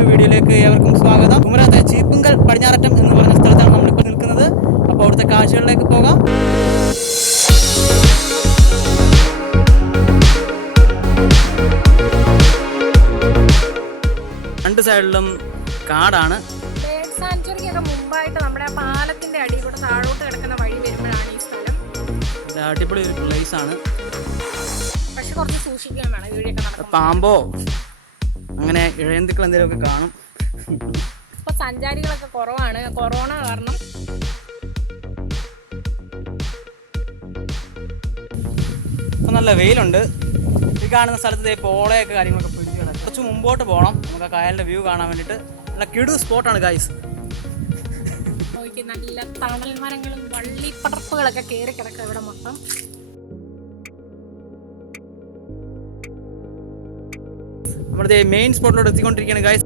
പുതിയൊരു വീഡിയോയിലേക്ക് ഏവർക്കും സ്വാഗതം. കുമരകത്തെ ചീപ്പുങ്കൽ പടിഞ്ഞാററ്റം എന്ന് പറഞ്ഞ സ്ഥലത്താണ് നമ്മളിപ്പോൾ നിൽക്കുന്നത്. അപ്പോൾ അവിടുത്തെ കാഴ്ചകളിലേക്ക് പോകാം. രണ്ട് സൈഡിലും കാടാണ്. സാഞ്ചുറിക്കൊക്കെ മുമ്പായിട്ട് നമ്മുടെ പാലത്തിന്റെ അടിയിൽ കൂടെ താഴോട്ട് കിടക്കുന്ന വഴി വരുമ്പോഴാണ് ഈ സ്ഥലം. അടിപൊളി ഒരു പ്ലേസ് ആണ്. പക്ഷെ കുറച്ച് സൂക്ഷിക്കാൻ വേണം. വീഴൊക്കെ പാമ്പോ അങ്ങനെ ഇഴയന്തുക്കൾ എന്തെങ്കിലുമൊക്കെ കാണും. ഇപ്പൊ സഞ്ചാരികളൊക്കെ കുറവാണ്, കൊറോണ കാരണം. ഇപ്പൊ നല്ല വെയിലുണ്ട്. ഈ കാണുന്ന സ്ഥലത്ത് പോളയൊക്കെ കാര്യങ്ങളൊക്കെ പിടിച്ചു. കുറച്ച് മുമ്പോട്ട് പോകണം, നമുക്ക് ആ കായലിന്റെ വ്യൂ കാണാൻ വേണ്ടിയിട്ട്. നല്ല കിടു സ്പോട്ടാണ് ഗൈസ്. നല്ല തണൽ മരങ്ങളും വള്ളിപ്പടർപ്പുകളൊക്കെ കയറി കിടക്കുക ഇവിടെ മൊത്തം. നമ്മുടെ മെയിൻ സ്പോട്ടിലോട്ട് എത്തിക്കൊണ്ടിരിക്കുകയാണ് ഗൈസ്.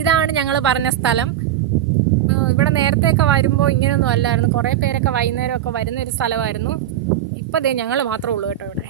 ഇതാണ് ഞങ്ങൾ പറഞ്ഞ സ്ഥലം. ഇവിടെ നേരത്തെയൊക്കെ വരുമ്പോൾ ഇങ്ങനെയൊന്നും അല്ലായിരുന്നു. കുറേ പേരൊക്കെ വൈകുന്നേരമൊക്കെ വരുന്ന ഒരു സ്ഥലമായിരുന്നു. ഇപ്പം ദേ ഞങ്ങൾ മാത്രമേ ഉള്ളൂ കേട്ടോ ഇവിടെ.